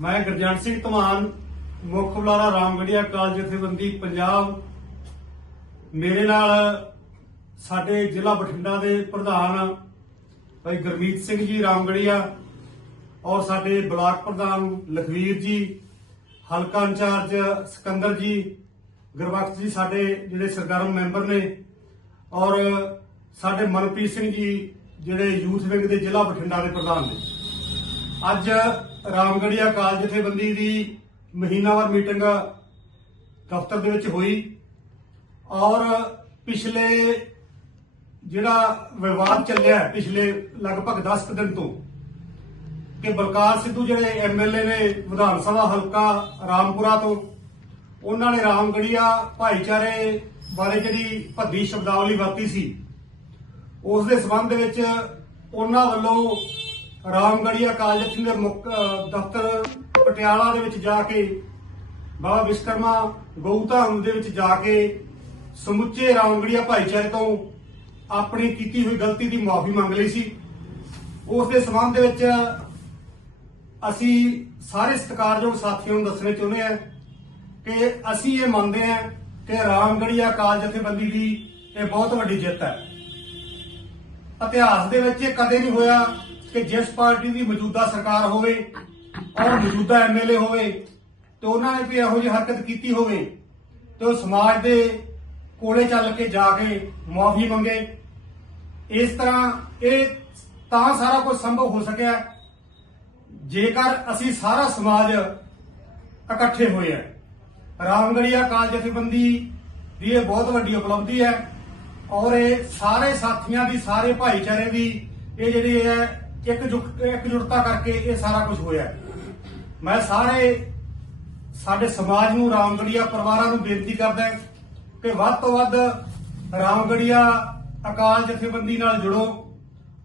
ਮੈਂ ਗੁਰਜੰਟ ਸਿੰਘ ਧਮਾਨ ਮੁੱਖ ਬੁਲਾਰਾ ਰਾਮਗੜੀਆ ਕਾਲਜ ਜਥੇਬੰਦੀ, ਪੰਜਾਬ। ਮੇਰੇ ਨਾਲ ਸਾਡੇ ਜ਼ਿਲ੍ਹਾ ਬਠਿੰਡਾ ਦੇ ਪ੍ਰਧਾਨ ਭਾਈ ਗੁਰਮੀਤ ਸਿੰਘ ਜੀ ਰਾਮਗੜੀਆ ਔਰ ਸਾਡੇ ਬਲਾਕ ਪ੍ਰਧਾਨ ਲਖਵੀਰ ਜੀ, ਹਲਕਾ ਇੰਚਾਰਜ ਸਿਕੰਦਰ ਜੀ, ਗੁਰਬਖਸ਼ ਜੀ ਸਾਡੇ ਜਿਹੜੇ ਸਰਗਰਮ ਮੈਂਬਰ ਨੇ ਔਰ ਸਾਡੇ ਮਨਪ੍ਰੀਤ ਸਿੰਘ ਜੀ, ਜਿਹੜੇ ਯੂਥ ਵਿੰਗ ਦੇ ਜ਼ਿਲ੍ਹਾ ਬਠਿੰਡਾ ਦੇ ਪ੍ਰਧਾਨ ਨੇ। ਅੱਜ ਰਾਮਗੜੀਆ ਕਾਲਜ ਜਥੇਬੰਦੀ ਦੀ ਮਹੀਨਾਵਾਰ ਮੀਟਿੰਗ ਦਫ਼ਤਰ ਦੇ ਵਿੱਚ ਹੋਈ ਔਰ ਪਿਛਲੇ ਜਿਹੜਾ ਵਿਵਾਦ ਚੱਲਿਆ ਪਿਛਲੇ ਲਗਭਗ 10 ਦਿਨ ਤੋਂ ਕਿ ਬਲਕਾਰ ਸਿੱਧੂ ਜਿਹੜੇ ਐਮਐਲਏ ਨੇ ਵਿਧਾਨ ਸਭਾ ਹਲਕਾ ਰਾਮਪੁਰਾ ਤੋਂ, ਉਹਨਾਂ ਨੇ ਰਾਮਗੜੀਆ ਭਾਈਚਾਰੇ ਬਾਰੇ ਜਿਹੜੀ ਭੱਦੀ ਸ਼ਬਦਾਵਲੀ ਵਰਤੀ ਸੀ, ਉਸ ਦੇ ਸੰਬੰਧ ਦੇ ਵਿੱਚ ਉਹਨਾਂ ਵੱਲੋਂ ਰਾਮਗੜੀਆ ਕਾਲਜ ਦੇ ਮੁੱਖ ਦਫ਼ਤਰ ਪਟਿਆਲਾ ਦੇ ਵਿੱਚ ਜਾ ਕੇ, ਬਾਬਾ ਵਿਸ਼ਕਰਮਾ ਗਊਧਾਮ ਦੇ ਵਿੱਚ ਜਾ ਕੇ ਸਮੁੱਚੇ ਰਾਮਗੜੀਆ ਭਾਈਚਾਰੇ ਤੋਂ ਆਪਣੀ ਕੀਤੀ ਹੋਈ ਗਲਤੀ ਦੀ ਮਾਫੀ ਮੰਗ ਲਈ ਸੀ। ਉਸ ਦੇ ਸੰਬੰਧ ਦੇ ਵਿੱਚ ਅਸੀਂ ਸਾਰੇ ਸਤਿਕਾਰਯੋਗ ਸਾਥੀਆਂ ਨੂੰ ਦੱਸਣਾ ਚਾਹੁੰਦੇ ਹਾਂ ਕਿ ਅਸੀਂ ਇਹ ਮੰਨਦੇ ਹਾਂ ਕਿ ਰਾਮਗੜੀਆ ਕਾਲ ਜਥੇਬੰਦੀ ਦੀ ਇਹ ਬਹੁਤ ਵੱਡੀ ਜਿੱਤ ਹੈ। ਇਤਿਹਾਸ ਦੇ ਵਿੱਚ ਇਹ ਕਦੇ ਨਹੀਂ ਹੋਇਆ ਕਿ ਜਿਸ ਪਾਰਟੀ ਦੀ ਮੌਜੂਦਾ ਸਰਕਾਰ ਹੋਵੇ ਔਰ ਮੌਜੂਦਾ ਐਮਐਲਏ ਹੋਵੇ ਤੇ ਉਹਨਾਂ ਨੇ ਵੀ ਇਹੋ ਜਿਹੀ ਹਰਕਤ ਕੀਤੀ ਹੋਵੇ ਤੇ ਉਹ ਸਮਾਜ ਦੇ ਕੋਲੇ ਚੱਲ ਕੇ ਜਾ ਕੇ ਮਾਫੀ ਮੰਗੇ। ਇਸ ਤਰ੍ਹਾਂ ਇਹ ਤਾਂ ਸਾਰਾ ਕੁਝ ਸੰਭਵ ਹੋ ਸਕਿਆ ਜੇਕਰ ਅਸੀਂ ਸਾਰਾ ਸਮਾਜ ਇਕੱਠੇ ਹੋਏ ਆ ਰਾਮਗੜੀਆ ਕਾਲ ਜਥੇਬੰਦੀ ਦੀ ਇਹ ਬਹੁਤ ਵੱਡੀ ਉਪਲਬਧੀ ਹੈ ਔਰ ਇਹ ਸਾਰੇ ਸਾਥੀਆਂ ਦੀ, ਸਾਰੇ ਭਾਈਚਾਰੇ ਦੀ ਇਹ ਜਿਹੜੀ ਹੈ ਇੱਕ ਇਕਜੁੱਟਤਾ ਕਰਕੇ ਇਹ ਸਾਰਾ ਕੁਝ ਹੋਇਆ। ਮੈਂ ਸਾਰੇ ਸਾਡੇ ਸਮਾਜ ਨੂੰ ਰਾਮਗੜੀਆ ਪਰਿਵਾਰਾਂ ਨੂੰ ਬੇਨਤੀ ਕਰਦਾ ਕਿ ਵੱਧ ਤੋਂ ਵੱਧ ਰਾਮਗੜੀਆ ਅਕਾਲ ਜਥੇਬੰਦੀ ਨਾਲ ਜੁੜੋ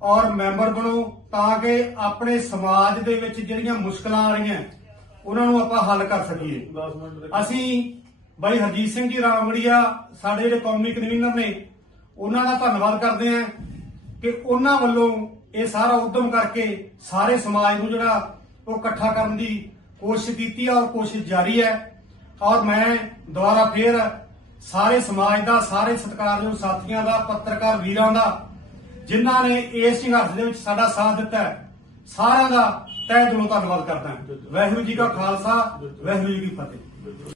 ਔਰ ਮੈਂਬਰ ਬਣੋ ਤਾਂ ਕਿ ਆਪਣੇ ਸਮਾਜ ਦੇ ਵਿੱਚ ਜਿਹੜੀਆਂ ਮੁਸ਼ਕਲਾਂ ਆ ਰਹੀਆਂ ਉਹਨਾਂ ਨੂੰ ਆਪਾਂ ਹੱਲ ਕਰ ਸਕੀਏ ਅਸੀਂ ਬਾਈ ਹਰਜੀਤ ਸਿੰਘ ਜੀ ਰਾਮਗੜੀਆ ਸਾਡੇ ਜਿਹੜੇ ਕੌਮੀ ਕਨਵੀਨਰ ਨੇ ਉਹਨਾਂ ਦਾ ਧੰਨਵਾਦ ਕਰਦੇ ਹਾਂ ਕਿ ਉਹਨਾਂ ਵੱਲੋਂ ਇਹ ਸਾਰਾ ਉਦਮ ਕਰਕੇ ਸਾਰੇ ਸਮਾਜ ਨੂੰ ਜਿਹੜਾ ਉਹ ਇਕੱਠਾ ਕਰਨ ਦੀ ਕੋਸ਼ਿਸ਼ ਕੀਤੀ ਹੈ ਔਰ ਕੋਸ਼ਿਸ਼ ਜਾਰੀ ਹੈ। ਔਰ ਮੈਂ ਦੁਬਾਰਾ ਫੇਰ ਸਾਰੇ ਸਮਾਜ ਦਾ ਸਾਰੇ ਸਤਿਕਾਰਯੋਗ ਸਾਥੀਆਂ ਦਾ ਪੱਤਰਕਾਰ ਵੀਰਾਂ ਦਾ ਜਿਨ੍ਹਾਂ ਨੇ ਇਸ ਸੰਘਰਸ਼ ਦੇ ਵਿੱਚ ਸਾਡਾ ਸਾਥ ਦਿੱਤਾ ਸਾਰਿਆਂ ਦਾ ਤਹਿ ਦਿਲੋਂ ਧੰਨਵਾਦ ਕਰਦਾ ਹਾਂ। ਵਾਹਿਗੁਰੂ ਜੀ ਕਾ ਖਾਲਸਾ ਵਾਹਿਗੁਰੂ ਜੀ ਕੀ ਫਤਿਹ।